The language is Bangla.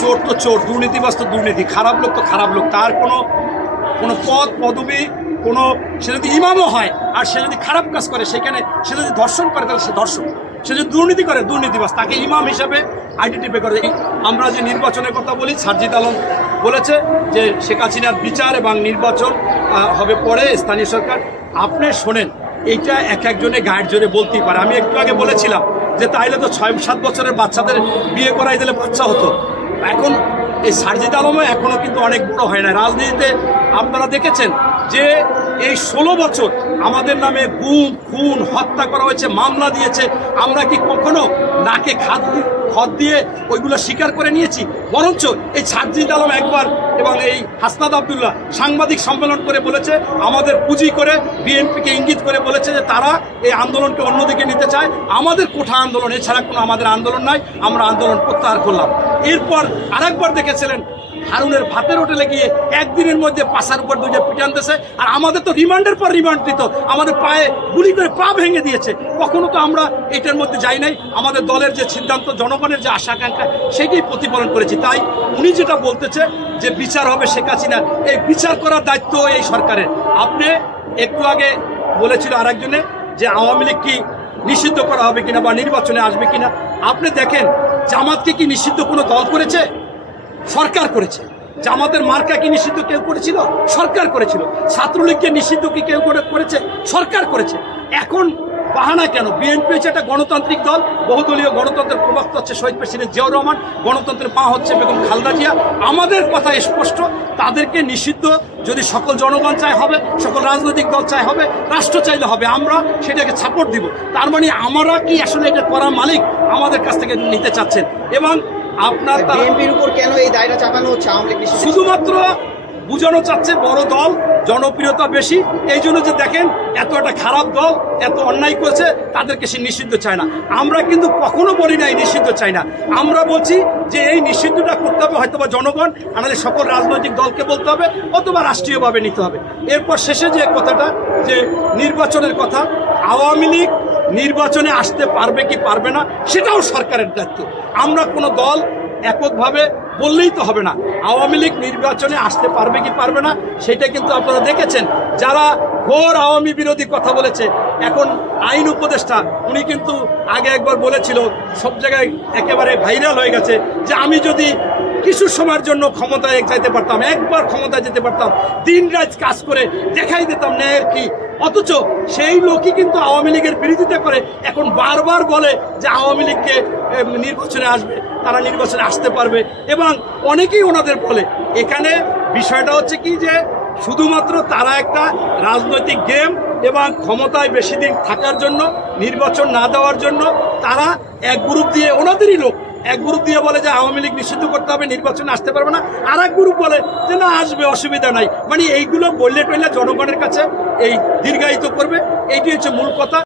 চোর তো চোর, দুর্নীতিবাজ তো দুর্নীতি, খারাপ লোক তো খারাপ লোক। তার কোনো পদ পদবি কোনো, সে যদি ইমামও হয় আর সে যদি খারাপ কাজ করে, সেখানে সে যদি ধর্ষণ করে তাহলে সে ধর্ষণ, সে যদি দুর্নীতি করে দুর্নীতিবাজ, তাকে ইমাম হিসেবে আইডেন্টিফাই করে। আমরা যে নির্বাচনের কথা বলি, সারজিদ আলম বলেছে যে শেখ হাসিনার বিচার এবং নির্বাচন হবে পরে স্থানীয় সরকার। আপনি শোনেন, এইটা এক একজনে গায়ের জোরে বলতেই পারে। আমি একটু আগে বলেছিলাম যে তাইলে তো 6-7 বছরের বাচ্চাদের বিয়ে করাই দিলে বাচ্চা হতো। এখন এই সারজিদ আলমও এখনো কিন্তু অনেক বড় হয় না। রাজনীতিতে আপনারা দেখেছেন যে এই 16 বছর আমাদের নামে গুম খুন হত্যা করা হয়েছে, মামলা দিয়েছে। আমরা কি কখনো নাকে খত দিয়ে ওইগুলো স্বীকার করে নিয়েছি? বরঞ্চ এই সারজিদ আলম একবার এবং এই হাসনাত আবদুল্লাহ সাংবাদিক সম্মেলন করে বলেছে, আমাদের পুঁজি করে বিএনপিকে ইঙ্গিত করে বলেছে যে তারা এই আন্দোলনকে অন্যদিকে নিতে চায়। আমাদের কোঠা আন্দোলন এছাড়া কোনো আমাদের আন্দোলন নাই, আমরা আন্দোলন প্রত্যাহার করলাম। এরপর আরেকবার দেখেছিলেন হারুনের ভাতের হোটেলে গিয়ে একদিনের মধ্যে পাশার উপর 2টা পিটান দিয়েছে, আর আমাদের তো রিমান্ডের পর রিমান্ড দিত, আমাদের পায়ে গুলি করে পা ভেঙে দিয়েছে। কখনো তো আমরা এটার মধ্যে যাই নাই। আমাদের দলের যে সিদ্ধান্ত, জনগণের যে আশা আকাঙ্ক্ষা, সেটাই প্রতিফলন করেছি। তাই উনি যেটা বলতেছে যে বিচার হবে শেখ হাসিনার, এই বিচার করার দায়িত্ব এই সরকারের। আপনি একটু আগে বলেছিল আরেকজনে যে আওয়ামী লীগ কি নিষিদ্ধ করা হবে কিনা বা নির্বাচনে আসবে কিনা। আপনি দেখেন, জামাতকে কি নিষিদ্ধ কোনো দল করেছে? সরকার করেছে। জামাতের মার্কা কি নিষিদ্ধ কেউ করেছিল? সরকার করেছিল। ছাত্রলীগকে নিষিদ্ধ কি কেউ করেছে? সরকার করেছে। এখন বাহানা কেন? বিএনপি হচ্ছে একটা গণতান্ত্রিক দল, বহুদলীয় গণতন্ত্রের প্রবক্তা হচ্ছে শহীদ প্রেসিডেন্ট জিয়াউর রহমান, গণতন্ত্রের মা হচ্ছে বেগম খালেদা জিয়া। আমাদের কথা স্পষ্ট, তাদেরকে নিষিদ্ধ যদি সকল জনগণ চায় হবে, সকল রাজনৈতিক দল চায় হবে, রাষ্ট্র চাইলে হবে, আমরা সেটাকে সাপোর্ট দিব। তার মানে আমরা কি আসলে এটা করার মালিক আমাদের কাছ থেকে নিতে চাচ্ছেন? এবং আপনার বিএনপির উপর কেন এই দায়টা চাপানো হচ্ছে? আওয়ামী লীগ শুধুমাত্র বুঝানো চাচ্ছে বড় দল, জনপ্রিয়তা বেশি, এই জন্য যে দেখেন এত একটা খারাপ দল এত অন্যায় করেছে, তাদেরকে সে নিষিদ্ধ চায় না। আমরা কিন্তু কখনো বলি না এই নিষিদ্ধ চাই না। আমরা বলছি যে এই নিষিদ্ধটা করতে হবে হয়তোবা জনগণ, আমাদের সকল রাজনৈতিক দলকে বলতে হবে, অথবা রাষ্ট্রীয়ভাবে নিতে হবে। এরপর শেষে যে কথাটা, যে নির্বাচনের কথা, আওয়ামী লীগ নির্বাচনে আসতে পারবে কি পারবে না সেটাও সরকারের দায়িত্ব। আমরা কোনো দল এককভাবে বললেই তো হবে না। আওয়ামী লীগ নির্বাচনে আসতে পারবে কি পারবে না সেটা কিন্তু আপনারা দেখেছেন। যারা ঘোর আওয়ামী বিরোধী কথা বলেছে, এখন আইন উপদেষ্টা উনি কিন্তু আগে একবার বলেছিল, সব জায়গায় একেবারে ভাইরাল হয়ে গেছে, যে আমি যদি কিছু সময়ের জন্য ক্ষমতায় যেতে পারতাম, একবার ক্ষমতায় যেতে পারতাম, দিন রাত কাজ করে দেখাই দিতাম ন্যায়ের কি। অথচ সেই লোকই কিন্তু আওয়ামী লীগের বিরোধিতা করে এখন বারবার বলে যে আওয়ামী লীগকে নির্বাচনে আসবে, তারা নির্বাচনে আসতে পারবে, এবং অনেকেই ওনাদের বলে। এখানে বিষয়টা হচ্ছে কি, যে শুধুমাত্র তারা একটা রাজনৈতিক গেম এবং ক্ষমতায় বেশি দিন থাকার জন্য, নির্বাচন না দেওয়ার জন্য তারা এক গ্রুপ দিয়ে, ওনাদেরই লোক এক গ্রুপ দিয়ে বলে যে আওয়ামী লীগ নিষিদ্ধ করতে হবে, নির্বাচনে আসতে পারবে না, আর এক গ্রুপ বলে যে না আসবে, অসুবিধা নাই। মানে এইগুলো বললে টইলে জনগণের কাছে এই দীর্ঘায়িত করবে, এইটি হচ্ছে মূল কথা।